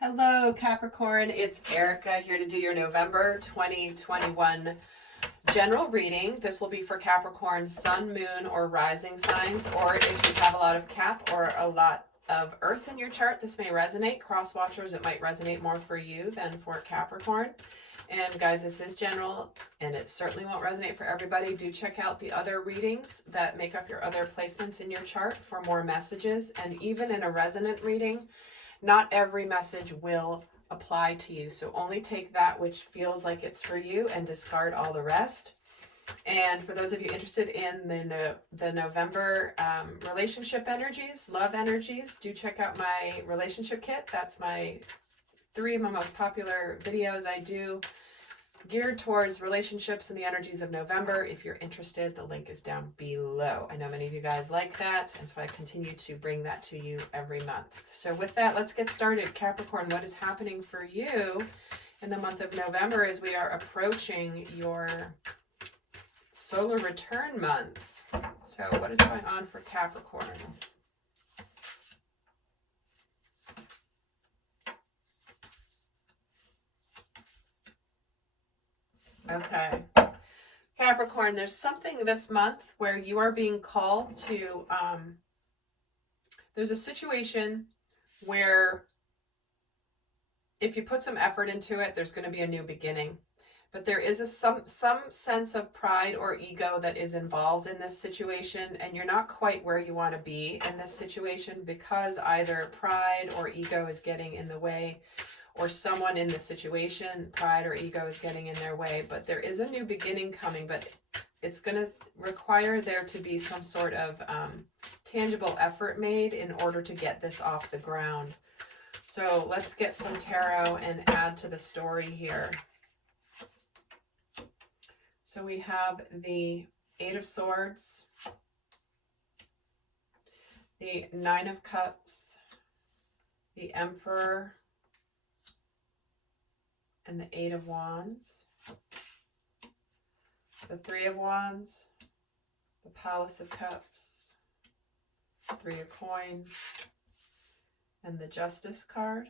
Hello, Capricorn. It's Erica here to do your November 2021 general reading. This will be for Capricorn, Sun, Moon, or Rising signs, or if you have a lot of Cap or a lot of Earth in your chart, this may resonate. Cross watchers, it might resonate more for you than for Capricorn. And guys, this is general, and it certainly won't resonate for everybody. Do check out the other readings that make up your other placements in your chart for more messages. And even in a resonant reading, not every message will apply to you. So only take that which feels like it's for you and discard all the rest. And for those of you interested in the November relationship energies, love energies, do check out my relationship kit. That's my 3 of my most popular videos I do geared towards relationships and the energies of November. If you're interested, the link is down below. I know many of you guys like that, and so I continue to bring that to you every month. So with that, let's get started. Capricorn, what is happening for you in the month of November as we are approaching your solar return month? So what is going on for Capricorn? Okay. Capricorn, there's something this month where you are being called to, there's a situation where if you put some effort into it, there's going to be a new beginning. But there is some sense of pride or ego that is involved in this situation, and you're not quite where you want to be in this situation because either pride or ego is getting in the way, or someone in the situation, pride or ego is getting in their way. But there is a new beginning coming, but it's going to require there to be some sort of tangible effort made in order to get this off the ground. So let's get some tarot and add to the story here. So we have the 8 of Swords, the 9 of Cups, the Emperor, and the 8 of Wands, the 3 of Wands, the Palace of Cups, 3 of Coins, and the Justice card.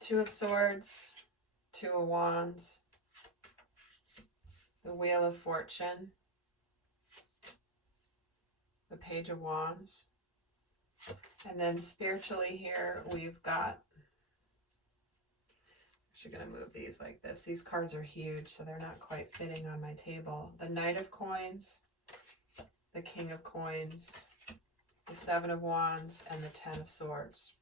Two of Swords, 2 of Wands, the Wheel of Fortune, the Page of Wands, and then spiritually here we've got, actually going to move these like this. These cards are huge, so they're not quite fitting on my table. The Knight of Coins, the King of Coins, the 7 of Wands, and the 10 of Swords.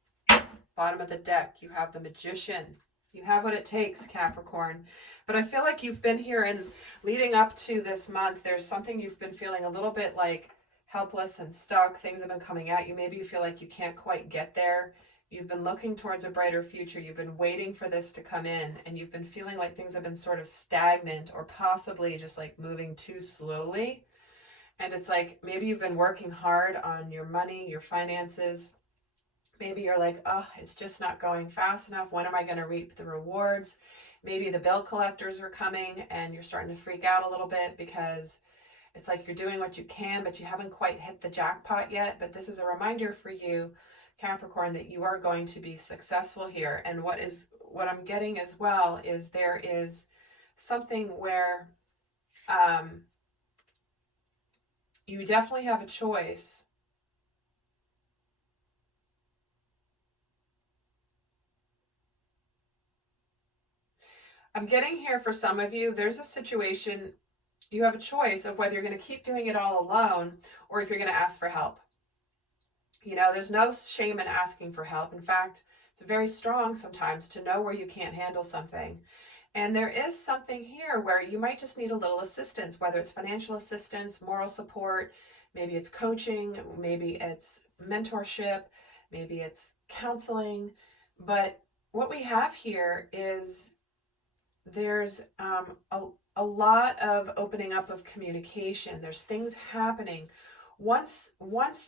Bottom of the deck, you have the Magician. You have what it takes, Capricorn. But I feel like you've been here and leading up to this month, there's something you've been feeling a little bit like helpless and stuck. Things have been coming at you. Maybe you feel like you can't quite get there. You've been looking towards a brighter future. You've been waiting for this to come in, and you've been feeling like things have been sort of stagnant or possibly just like moving too slowly. And it's like maybe you've been working hard on your money, your finances. Maybe you're like, oh, it's just not going fast enough. When am I going to reap the rewards? Maybe the bill collectors are coming and you're starting to freak out a little bit because it's like you're doing what you can, but you haven't quite hit the jackpot yet. But this is a reminder for you, Capricorn, that you are going to be successful here. And what I'm getting as well is there is something where you definitely have a choice. I'm getting here for some of you, there's a situation, you have a choice of whether you're going to keep doing it all alone or if you're going to ask for help. You know, there's no shame in asking for help. In fact, it's very strong sometimes to know where you can't handle something. And there is something here where you might just need a little assistance, whether it's financial assistance, moral support, maybe it's coaching, maybe it's mentorship, maybe it's counseling. But what we have here is there's a lot of opening up of communication. There's things happening. Once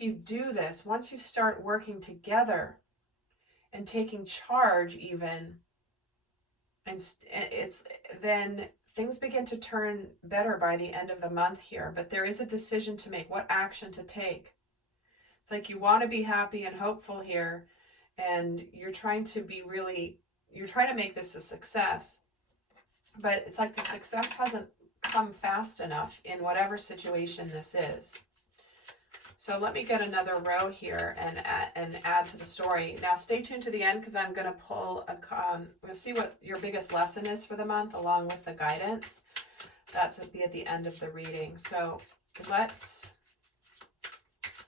you do this, once you start working together and taking charge even, and it's then things begin to turn better by the end of the month here, but there is a decision to make, what action to take. It's like you want to be happy and hopeful here, and you're trying to be really, you're trying to make this a success, but it's like the success hasn't come fast enough in whatever situation this is. So let me get another row here and add to the story. Now stay tuned to the end, because I'm going to pull we'll see what your biggest lesson is for the month along with the guidance. That's will be at the end of the reading. So let's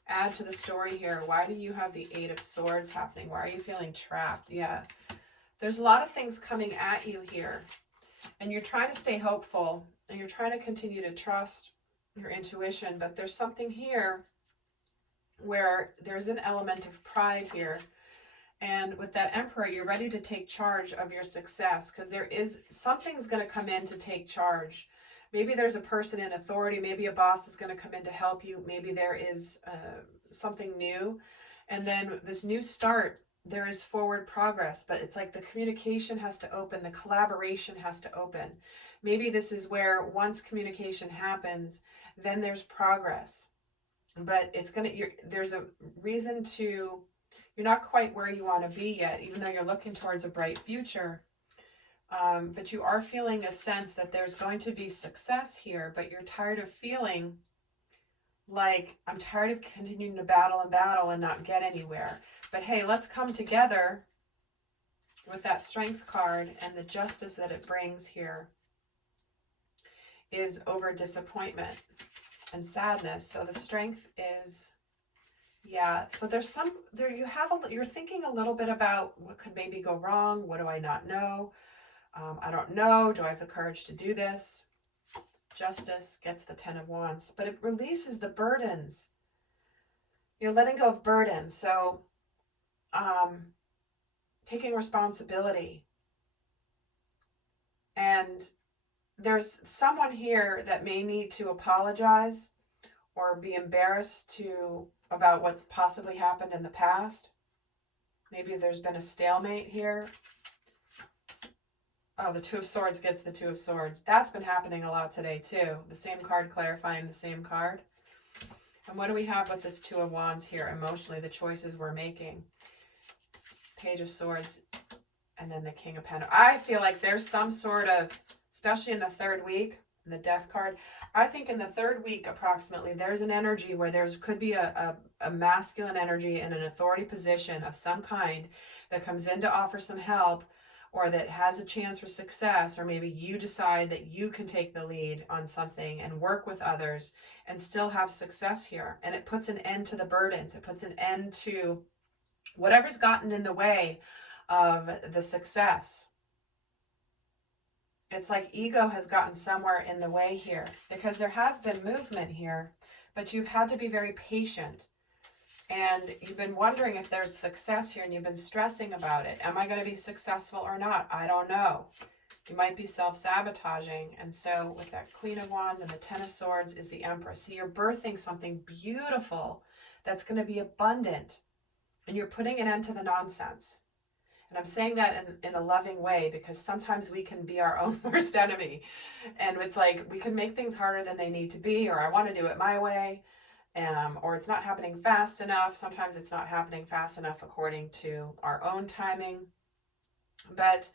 add to the story here. Why do you have the Eight of Swords happening? Why are you feeling trapped? Yeah, there's a lot of things coming at you here, and you're trying to stay hopeful, and you're trying to continue to trust your intuition, but there's something here where there's an element of pride here. And with that Emperor, you're ready to take charge of your success, because there is something's going to come in to take charge. Maybe there's a person in authority. Maybe a boss is going to come in to help you. Maybe there is something new. And then this new start, there is forward progress, but it's like the communication has to open. The collaboration has to open. Maybe this is where once communication happens, then there's progress. But it's going to, there's a reason to, you're not quite where you want to be yet, even though you're looking towards a bright future. But you are feeling a sense that there's going to be success here, but you're tired of feeling like, I'm tired of continuing to battle and not get anywhere. But hey, let's come together with that Strength card, and the justice that it brings here is over disappointment and sadness. So the Strength is, yeah, so there's some, there you have, you're thinking a little bit about what could maybe go wrong. What do I not know? I don't know. Do I have the courage to do this? Justice gets the Ten of Wands, but it releases the burdens. You're letting go of burdens. So taking responsibility. And there's someone here that may need to apologize or be embarrassed about what's possibly happened in the past. Maybe there's been a stalemate here. Oh, the Two of Swords gets the Two of Swords. That's been happening a lot today too. The same card clarifying the same card. And what do we have with this Two of Wands here emotionally? The choices we're making. Page of Swords and then the King of Pentacles. I feel like there's some sort of, especially in the third week, the Death card, I think in the third week approximately, there's an energy where could be a masculine energy in an authority position of some kind that comes in to offer some help, or that has a chance for success, or maybe you decide that you can take the lead on something and work with others and still have success here. And it puts an end to the burdens. It puts an end to whatever's gotten in the way of the success. It's like ego has gotten somewhere in the way here, because there has been movement here, but you've had to be very patient. And you've been wondering if there's success here, and you've been stressing about it. Am I going to be successful or not? I don't know. You might be self-sabotaging. And so with that Queen of Wands and the Ten of Swords is the Empress. So you're birthing something beautiful that's going to be abundant. And you're putting an end to the nonsense. And I'm saying that in a loving way, because sometimes we can be our own worst enemy. And it's like we can make things harder than they need to be, or I want to do it my way. Or it's not happening fast enough. Sometimes it's not happening fast enough according to our own timing. But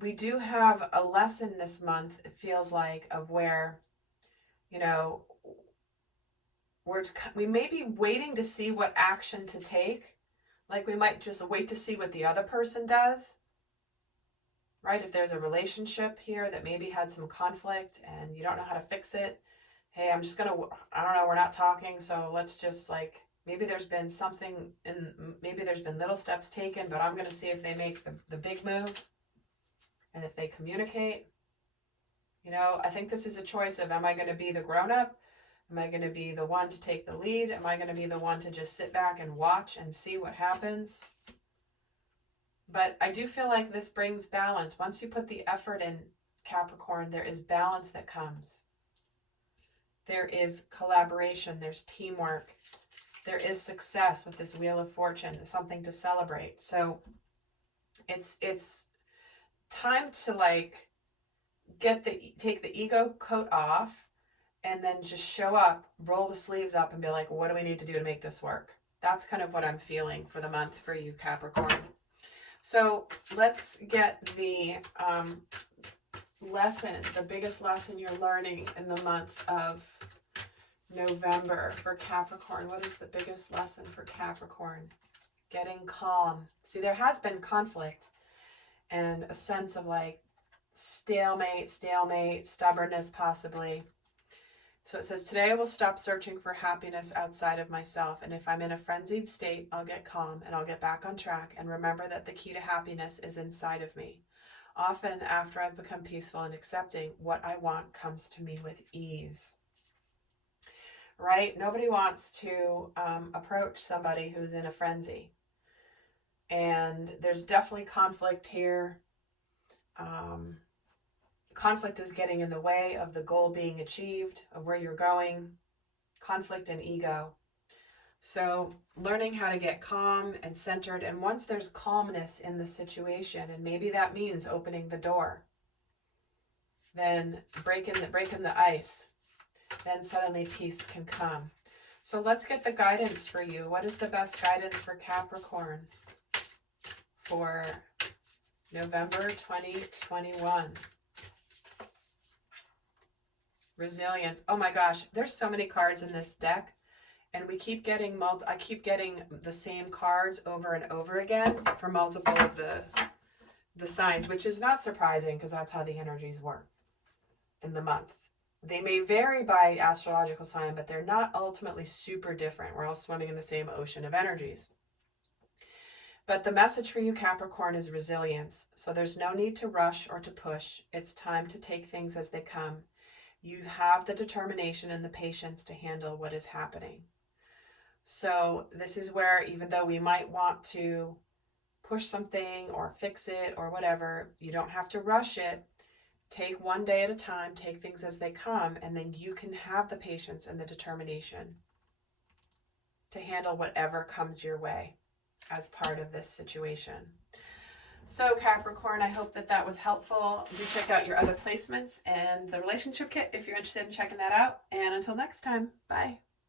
we do have a lesson this month, it feels like, of where, you know, we may be waiting to see what action to take. Like we might just wait to see what the other person does, right? If there's a relationship here that maybe had some conflict and you don't know how to fix it, hey, I'm just going to, I don't know, we're not talking, so let's just like, maybe there's been something, maybe there's been little steps taken, but I'm going to see if they make the big move and if they communicate. You know, I think this is a choice of, am I going to be the grown-up? Am I going to be the one to take the lead? Am I going to be the one to just sit back and watch and see what happens? But I do feel like this brings balance. Once you put the effort in, Capricorn, there is balance that comes. There is collaboration, there's teamwork, there is success with this Wheel of Fortune, something to celebrate. So it's time to like take the ego coat off and then just show up, roll the sleeves up and be like, what do we need to do to make this work? That's kind of what I'm feeling for the month for you, Capricorn. So let's get the lesson, the biggest lesson you're learning in the month of November for Capricorn. What is the biggest lesson for Capricorn? Getting calm. See, there has been conflict and a sense of like stalemate, stubbornness possibly. So it says, today I will stop searching for happiness outside of myself. And if I'm in a frenzied state, I'll get calm and I'll get back on track and remember that the key to happiness is inside of me. Often after I've become peaceful and accepting, what I want comes to me with ease. Right? Nobody wants to approach somebody who's in a frenzy. And there's definitely conflict here. Conflict is getting in the way of the goal being achieved, of where you're going. Conflict and ego. So learning how to get calm and centered. And once there's calmness in the situation, and maybe that means opening the door, then breaking the ice, then suddenly peace can come. So let's get the guidance for you. What is the best guidance for Capricorn for November 2021? Resilience. Oh my gosh, there's so many cards in this deck, and we keep getting I keep getting the same cards over and over again for multiple of the signs, which is not surprising because that's how the energies work in the month. They may vary by astrological sign, but they're not ultimately super different. We're all swimming in the same ocean of energies. But the message for you, Capricorn, is resilience. So there's no need to rush or to push. It's time to take things as they come. You have the determination and the patience to handle what is happening. So this is where, even though we might want to push something or fix it or whatever, you don't have to rush it. Take one day at a time, take things as they come, and then you can have the patience and the determination to handle whatever comes your way as part of this situation. So Capricorn, I hope that was helpful. Do check out your other placements and the relationship kit if you're interested in checking that out. And until next time, bye.